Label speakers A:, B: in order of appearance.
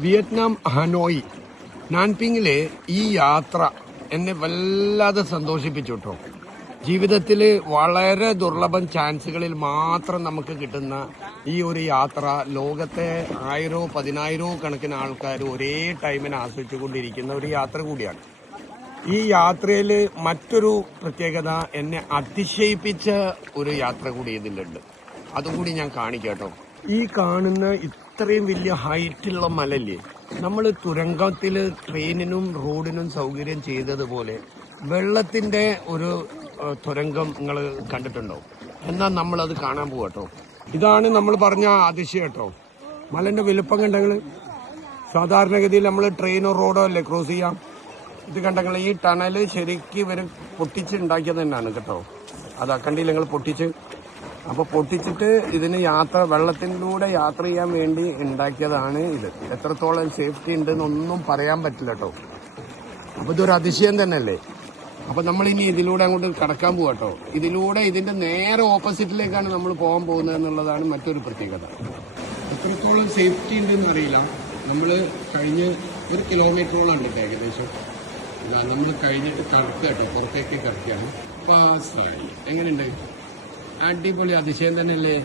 A: Vietnam Hanoi നാൻപിങ്ങിലെ ഈ യാത്ര എന്നെ വല്ലാതെ സന്തോഷിപ്പിച്ചു കേട്ടോ ജീവിതത്തിൽ വളരെ ദുർലഭം ചാൻസുകളിൽ മാത്രം നമുക്ക് കിട്ടുന്ന ഈ ഒരു യാത്ര ലോകത്തെ ആയിരോ പതിനായിരോ കണക്കിന് ആൾക്കാർ ഒരേ ടൈമിന് ആസ്വദിച്ചുകൊണ്ടിരിക്കുന്ന ഒരു യാത്ര കൂടിയാണ്. ഈ യാത്രയിൽ മറ്റൊരു പ്രത്യേകത എന്നെ അതിശയിപ്പിച്ച ഒരു യാത്ര കൂടി ഇതിലുണ്ട്. അതുകൂടി ഞാൻ കാണിക്കാട്ടോ. ഈ കാണുന്ന ഇത്രയും വലിയ ഹൈറ്റുള്ള മലല്ലേ? നമ്മൾ തുരങ്കത്തിൽ ട്രെയിനിനും റോഡിനും സൗകര്യം ചെയ്തതുപോലെ വെള്ളത്തിന്റെ ഒരു തുരങ്കം നിങ്ങൾ കണ്ടിട്ടുണ്ടോ? എന്നാൽ നമ്മൾ അത് കാണാൻ പോകട്ടോ ഇതാണ് നമ്മൾ പറഞ്ഞ അതിശയം കേട്ടോ. മലന്റെ വലുപ്പം കണ്ടങ്ങൾ സാധാരണഗതിയിൽ നമ്മൾ ട്രെയിനോ റോഡോ അല്ലേ ക്രോസ് ചെയ്യാം? ഇത് കണ്ടങ്ങൾ ഈ ടണൽ ശരിക്കും ഇവർ പൊട്ടിച്ച് ഉണ്ടാക്കിയത് തന്നെയാണ് കേട്ടോ. അതാ കണ്ടില്ല നിങ്ങൾ പൊട്ടിച്ച്? അപ്പൊ പൊട്ടിച്ചിട്ട് ഇതിന് യാത്ര വെള്ളത്തിലൂടെ യാത്ര ചെയ്യാൻ വേണ്ടി ഉണ്ടാക്കിയതാണ് ഇത്. എത്രത്തോളം സേഫ്റ്റി ഉണ്ടെന്നൊന്നും പറയാൻ പറ്റില്ല കേട്ടോ അപ്പൊ ഇതൊരു അതിശയം തന്നെയല്ലേ? അപ്പൊ നമ്മൾ ഇനി ഇതിലൂടെ അങ്ങോട്ട് കടക്കാൻ പോവാ കേട്ടോ ഇതിലൂടെ ഇതിന്റെ നേരെ ഓപ്പോസിറ്റിലേക്കാണ് നമ്മൾ പോകാൻ പോകുന്നത് എന്നുള്ളതാണ് മറ്റൊരു പ്രത്യേകത. എത്രത്തോളം സേഫ്റ്റി ഉണ്ടെന്ന് അറിയില്ല. നമ്മൾ കഴിഞ്ഞ് ഒരു കിലോമീറ്ററോളം ഉണ്ട് ഏകദേശം. നമ്മൾ കഴിഞ്ഞിട്ട് കടക്കുക കേട്ടോ പുറത്തേക്ക് കടക്കുകയാണ് പാസ്സായി എങ്ങനെയുണ്ട്? അടിപൊളി അതിശയം തന്നെയല്ലേ?